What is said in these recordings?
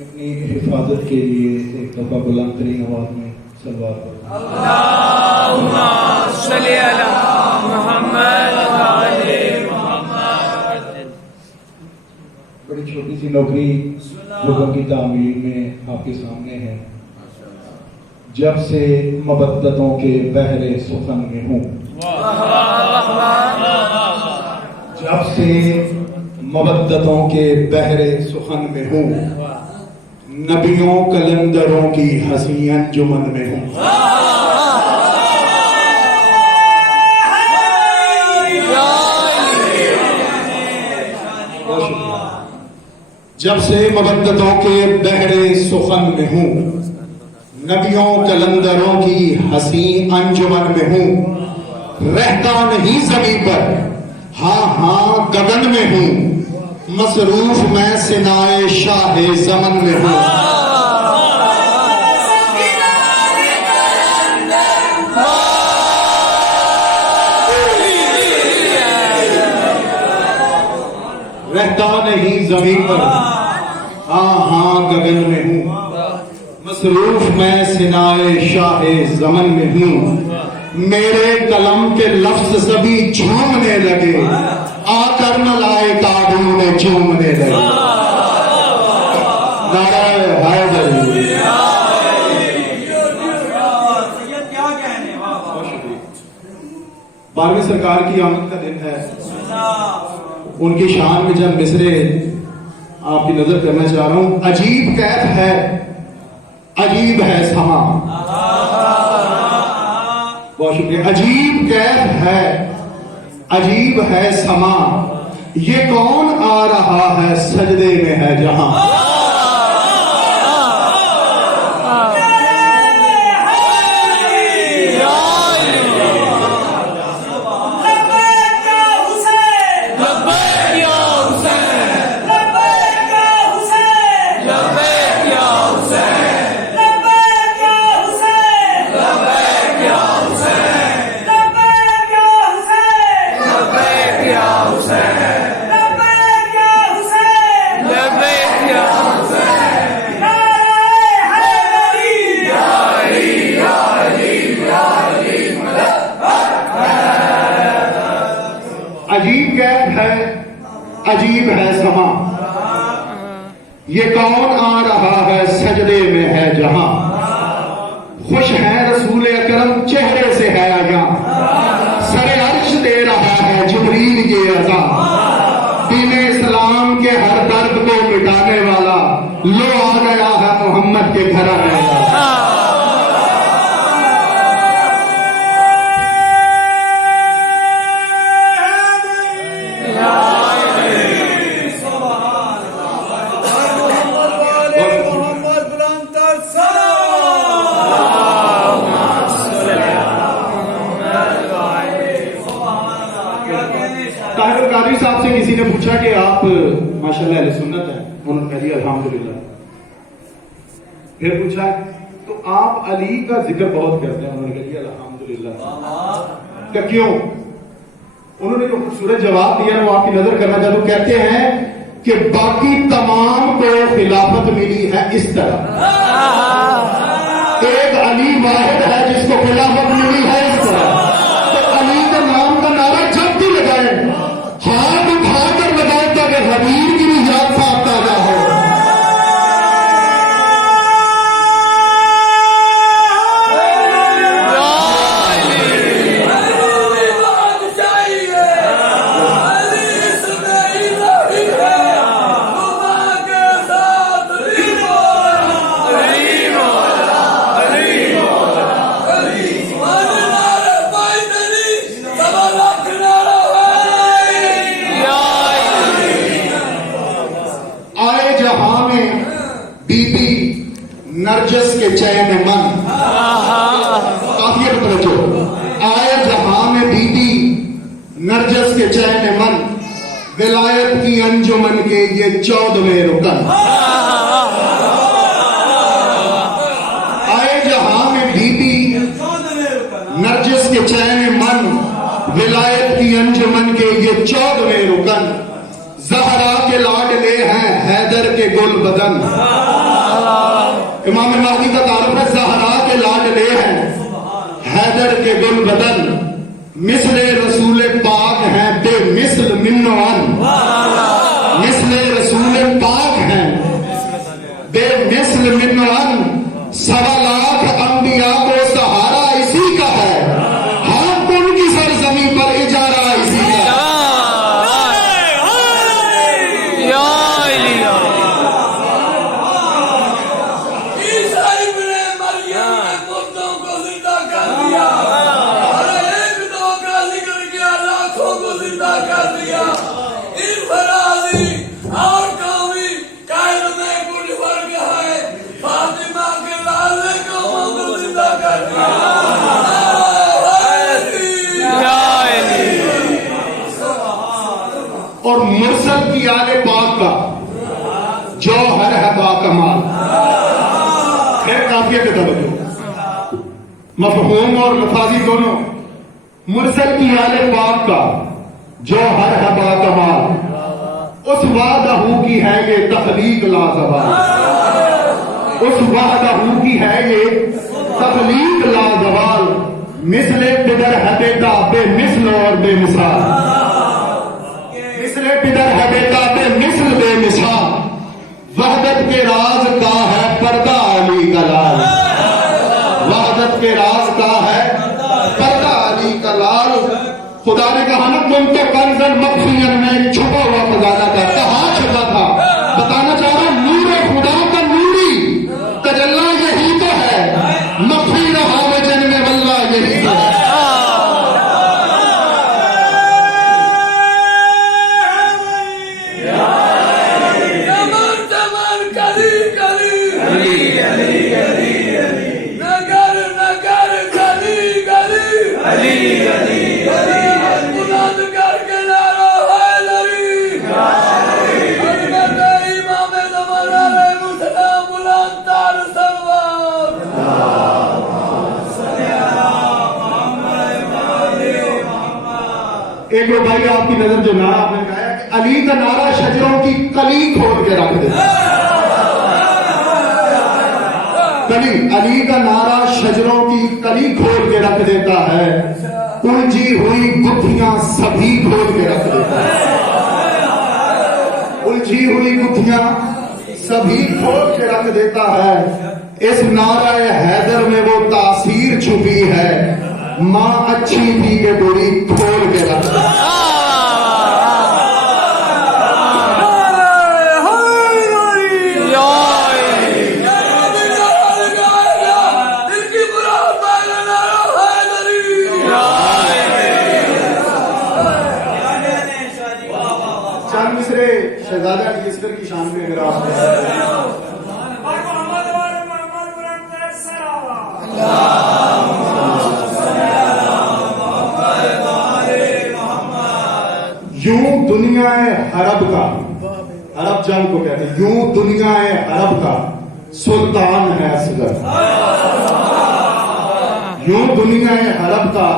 अपनी हिफाजत के लिए एक दफा बुलंद तरीन आवाज में सलवात पढ़ो। अल्लाहुम्मा सल्ली अला मुहम्मद व आले मुहम्मद। बड़ी छोटी सी नौकरी हुक्म की तामीर में आपके सामने है। जब से मबद्दतों के बहरे सुखन में हूँ, जब से मबद्दतों के बहरे सुखन में हूँ, नबियों कलंदरों की हसी अंजुमन में हूँ। जब से मबद्दतों के बहरे सुखन में हूँ, नबियों कलंदरों की हसी अंजुमन में हूँ। रहता नहीं ज़मीन पर, हाँ हाँ गगन में हूँ। मसरूफ मैं सिनाए शाहे ज़मन में हूँ। रहता नहीं ज़मीन पर, हाँ हाँ गगन में हूँ। मसरूफ मैं सिनाए शाहे ज़मन में हूँ। मेरे कलम के लफ्ज़ सभी झूमने लगे, आकर मलाइका ने झूमने लगे। नाराए हैदरी। बारहवीं सरकार की आमद का दिन है। उनकी शान में जब मिसरे आपकी नजर करना चाह रहा हूं। अजीब कैफ है, अजीब है समा। बहुत शुक्रिया। अजीब कैफ है, अजीब है समा। ये कौन आ रहा है सजदे में है जहां। अजीब कैफ है, अजीब है समा। ये कौन आ रहा है सजदे में है जहां। खुश है रसूल अकरम चेहरे से है आया। सरे अर्श दे रहा है जिब्रील ये अज़ा। दीन इस्लाम के हर दर्द को मिटाने वाला लो आ गया है मोहम्मद के घराने वाला। कादरी साहब से किसी ने पूछा कि आप माशाल्लाह अहले सुन्नत हैं। उन्होंने कहा जी अल्हम्दुलिल्लाह। फिर पूछा तो आप अली का जिक्र बहुत करते हैं। उन्होंने कहा जी अल्हम्दुलिल्लाह। क्या क्यों? उन्होंने जो खूबसूरत जवाब दिया ना वो आपकी नजर करना चाहता हूं। कहते हैं कि बाकी तमाम को खिलाफत मिली है इस तरह, एक अली वाहिद है जिसको खिलाफत मिली है इस तरह। तो अली के नाम का नारा जब भी लगाए, हाथ उठाकर लगाए ताकि हबीब की भी याद साफ ताजा हो। बीबी नरजस के चैन मन, काफियत तवज्जो। आए जहां में बीबी नरजस के चैन मन, विलायत की अंजुमन के ये 14वें रुकन। के गुल बदन। इमाम महदी का तारुफ है, ज़हरा के लाडले हैं हैदर के गुल बदन, मिसले रसूल पाक हैं बेमिसल मिन्नोअन। मिसले रसूल पाक हैं बेमिसल मिन्नोअन। 1.25 लाख अंबिया को सहारा इसी का है, हम उनकी सरजमी पर इजारा इसी का। और मुरसल की आले पाक का जौहर है बाकमाल। फिर काफिया के तवज्जो, मफहूम और लफाजी दोनों। मुरसल की आले पाक का जौहर है बाकमाल, उस वादहू की है ये तखलीक लाजवाल। उस वादहू की है ये तखलीक लाजवाल। मिसले बिदर है बेटा बेमिसल और बेमिसाल। मिसले बिदर है बेटा बेमिसल बेमिसाल। वहदत के राज का है पर्दा अली का लाल। वहदत के राज का है पर्दा अली का लाल। खुदा ने कहा ना, तुम तो कंजन मखफियन में छुपा हुआ खजाना था। कहाँ छुपा था? बताना चाह रहा हूं, नूरे खुदा का नूरी तजल्ला यही तो है। मखफी रहा में जन्मे वल्ला यही तो है। एक वो भाई आपकी नजर जो नारा आपने कहा कि अली का नारा शजरों की कली खोल के रख देता है। कली, अली का नारा शजरों की कली खोल के रख देता है। उलझी हुई गुत्थियां सभी खोल के रख देता है। उलझी हुई गुत्थियां सभी खोल के रख देता है। इस नारा हैदर में वो तासीर छुपी है, मां अच्छी थी के बुरी खोल के रख देता है। चंद मिसरे शहजादा अली की शान में अगर आप यूं दुनिया अरब का, अरब जंग को कहते हैं, यूं दुनिया अरब का सुल्तान है असगर। यूं दुनिया अरब का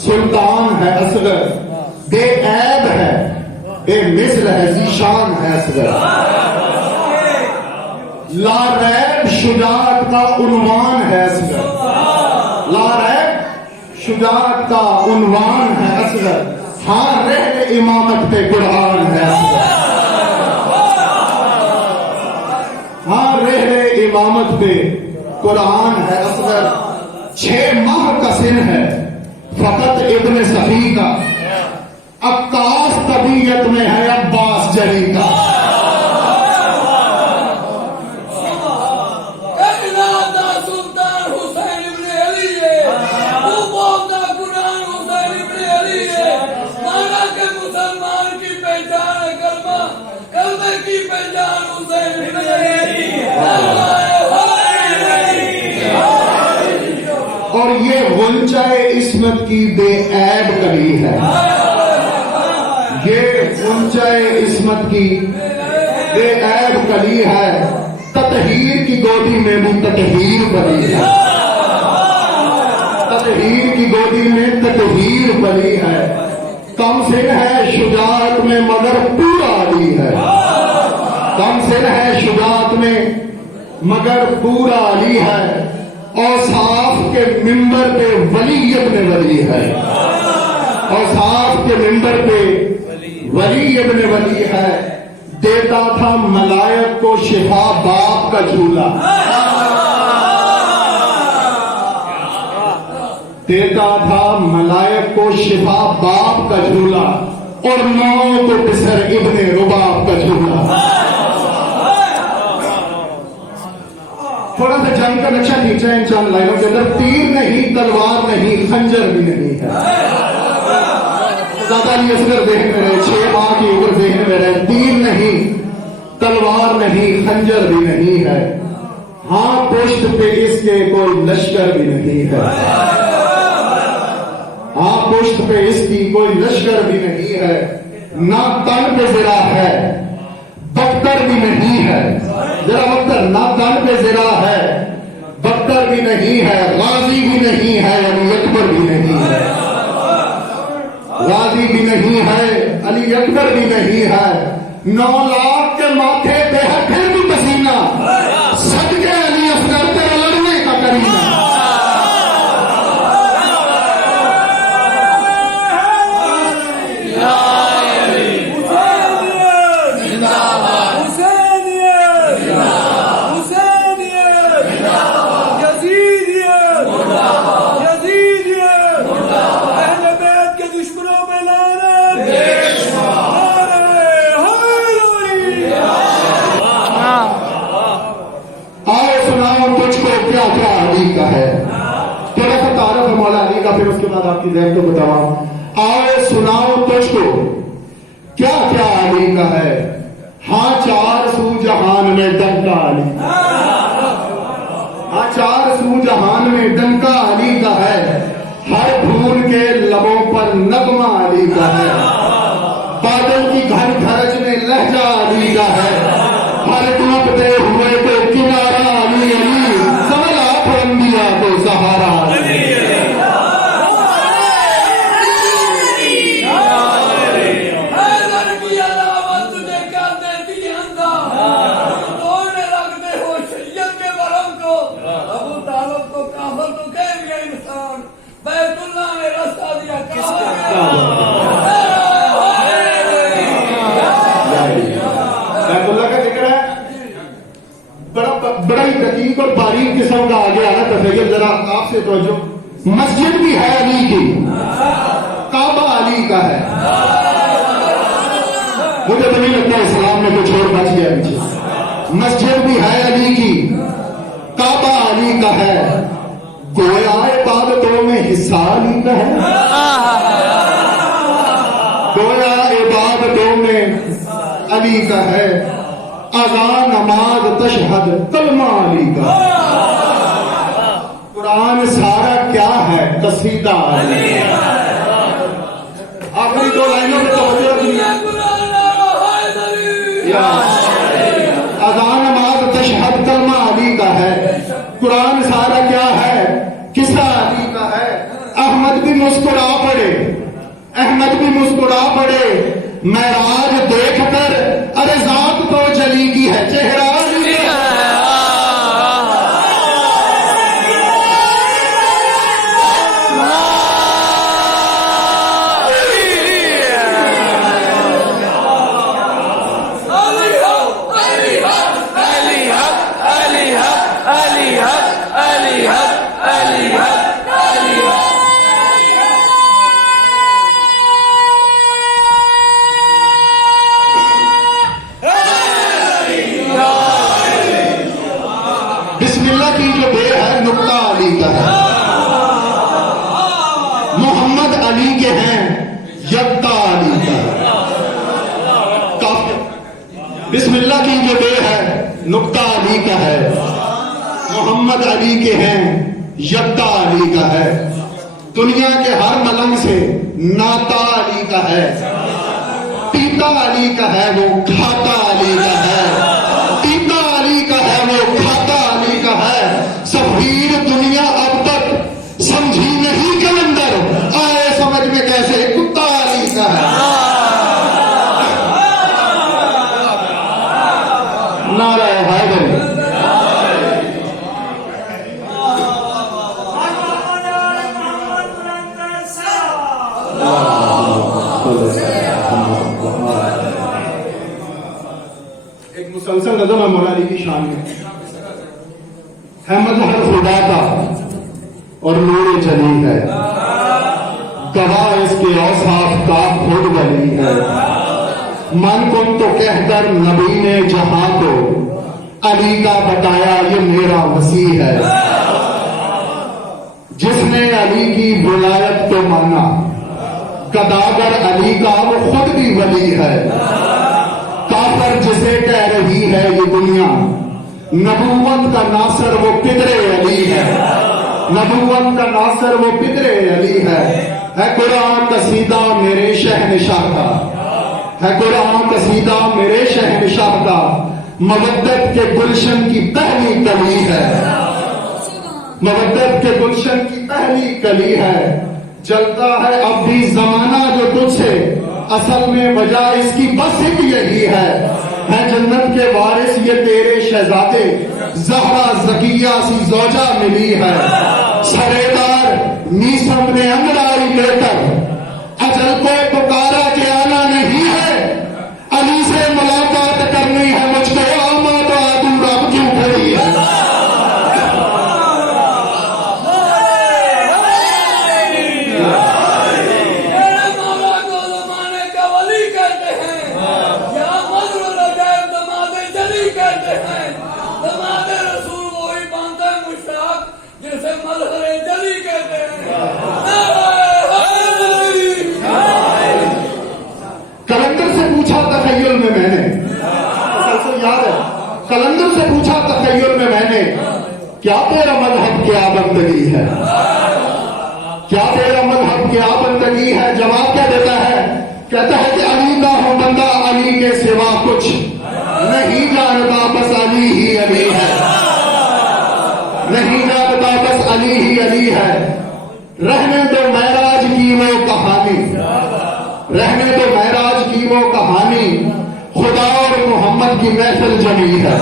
सुल्तान है असगर। बेऐब है बेमिसल है ज़ीशान है असगर। लारैब शुजाअत का उन्वान है असगर। लारैब शुजाअत का उन्वान है असगर। हाँ रह इमामत पे कुरान है असगर। हाँ रह इमामत पे कुरान है असगर। 6 माह का सिन है फकत इब्न सफी का। अक्कास तबीयत में है अब्बास जरी का। और ये गुंजाए इस्मत की बेऐब कली है। ये गुंजाए इस्मत की बेऐब कली है। ततहीर की गोदी में भी ततहीर बली है। ततहीर की गोदी में ततहीर बली है। कम सिन है शुजाअत में मगर पूरा अली है। कम सिर है शुजात में मगर पूरा अली है, और साफ के मिंबर पे वली इब्न वली है, और साफ के मिंबर पे वली इब्न वली है। देता था मलायक को शिफा बाप का झूला, देता था मलायक को शिफा बाप का झूला, और नौ को बिसर इब्ने रुबाब का झूला। थोड़ा सा जंग का नक्शा खींचा है इन चंद लाइनों के अंदर। तीर नहीं, तलवार नहीं, खंजर भी नहीं है। ज्यादा नहीं असगर देखने में रहे, 6 माह की उम्र देखने में रहे। तीर नहीं, तलवार नहीं, खंजर भी नहीं है। हाँ, पुष्ट पे इसके कोई लश्कर भी नहीं है। हाँ, पुष्ट पे इसकी कोई लश्कर भी नहीं है। ना तन पे गिरा है, बख्तर भी नहीं है। जरा बख्तर, ना तन पे गिरा है, बख्तर भी नहीं है, गाजी भी नहीं है, अली अकबर भी नहीं है। गाजी भी नहीं है, अली अकबर भी नहीं है। 9 लाख के माथे पे है फिर भी पसीना, सदके अली असगर तेरा लड़ने का करीना। फिर उसके बाद आपकी जहन को बताऊं। आओ सुनाओ तुझको क्या क्या अली का है। हाँ, 4 सू जहान में डंका अली, हाँ 4 सू जहान में डंका अली का है। हर फूल के लबों पर नगमा अली का है। बादल की घर खरच में लहजा अली का है। हर डूबते हुए को किनारा अली अली, सबला अंबिया को सहारा अली। बड़ा ही दकीक और बारीक किस्म का आ गया ना तसय्युर। जरा आपसे तवज्जो, मस्जिद भी है अली की, काबा अली का है। मुझे तो नहीं लगता इस्लाम में कुछ और बच गया पीछे। मस्जिद भी है अली की, काबा अली का है। गोया इबादतों में हिस्सा अली का है, गोया इबादतों में अली का है। अज़ान नमाज तशहद कलमा अली का। कुरान सारा क्या है, कसीदा अली। आखिरी 2 लाइनों में तवज्जो रखिए। अज़ान नमाज तशहद कलमा अली का है। कुरान सारा क्या है, किस्सा अली का है। अहमद भी मुस्कुरा पड़े, अहमद भी मुस्कुरा पड़े। महराज देखकर अरे जात तो जली की है, चेहरा अली का है। मोहम्मद अली के हैं, यत्ता अली का। बिस्मिल्लाह की जो बे है नुक्ता अली का है। मोहम्मद अली के हैं, यत्ता अली का है। दुनिया के हर मलंग से नाता अली का है। पीता अली का है, वो खाता अली का है। पीता अली का है, वो खाता अली का है। सफीर दुनिया अब तक समझी नहीं कलंदर, आए समझ में कैसे कुत्ता अली का है। नारा हैदरी। एक मुसलसल नजम है मौला अली की शान में, है मजहर खुदा का और नूर जली है, गवाह इसके औसाफ का खुद वली है। मन कुन तो कहकर नबी ने जहां को अली का बताया ये मेरा वसी है। जिसने अली की विलायत को माना कदागर अली का वो खुद भी वली है। काफर जिसे कह रही है ये दुनिया नबूवत का नासर वो पिदरे अली है। नबूवत का नासर वो पिदरे अली है कुरान कसीदा मेरे शहनशाह का, है कुरान कसीदा मेरे शहनशाह का। मवद्दत के गुलशन की पहली कली है, मवद्दत के गुलशन की पहली कली है। चलता है अब भी जमाना जो तुझसे, असल में वजह इसकी बस एक यही है जन्नत के वारिस ये तेरे शहजादे, ज़हरा ज़किया सी ज़ौजा मिली है। सरेदार मीसम ने अंगड़ाई लेकर अजल को पुकारा के आना नहीं है, अली से मुलाकात करनी है मुझको, आमा तो आदू रब क्यों खड़ी है। कलंदर से पूछा तखय्युल में मैंने, याद है, कलंदर से पूछा तखय्युल में मैंने, क्या तेरा मजहब क्या बंदगी है, क्या तेरा मजहब क्या बंदगी है। जवाब क्या देता है, कहता है कि अली का हो बंदा, अली के सिवा कुछ नहीं जानता, बस अली ही अली है, नहीं जानता बस अली ही अली है। रहने दो महराज की वो कहानी, रहने दो महराज की वो कहानी, खुदा और मोहम्मद की महफिल जमी है,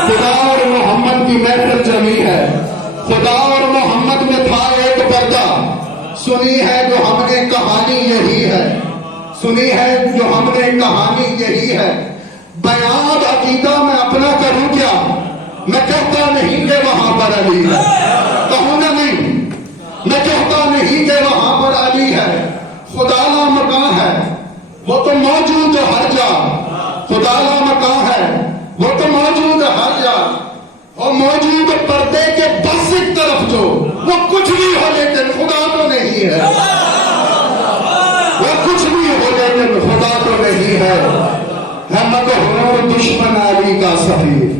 खुदा और मोहम्मद की महफिल जमी है। खुदा और मोहम्मद में था एक पर्दा, सुनी है जो हमने कहानी यही है, सुनी है जो हमने कहानी यही है। बयान अकीदा में अपना करूं क्या, मैं कहता नहीं कि वहां पर अली है, कहूंगा नहीं, मैं कहता नहीं कि वहां पर अली है। खुदाला मकान है वो तो मौजूद हर जा, खुदाला मकान है वो तो मौजूद हर जा, और मौजूद पर्दे के बस एक तरफ जो वो कुछ भी हो लेकिन खुदा तो नहीं है, वो कुछ भी हो लेकिन खुदा तो नहीं है। मकहूर दुश्मन अली का सफीर,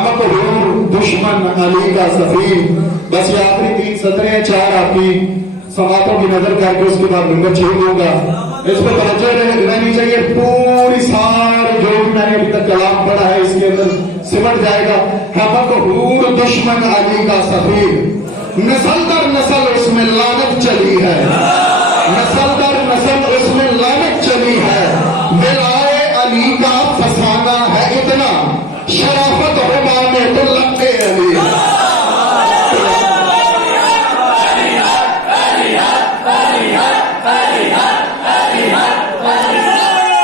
मकहूर दुश्मन अली का सफीर। बस ये आखिरी 3 सतरें 4 आपकी समातों की नजर करके उसके बाद नंबर 6 होगा, इस पर तवज्जो रहनी चाहिए। पूरी सारी जो भी मैंने अभी तक कलाम पढ़ा है इसके अंदर सिमट जाएगा। मकहूर दुश्मन अली का सफीर, नस्ल दर नस्ल उसमें लानत चली है, नस्ल दर नस्ल उसमें लानत चली है। विलाए अली का फसाना है इतना, शराफत होगा में तो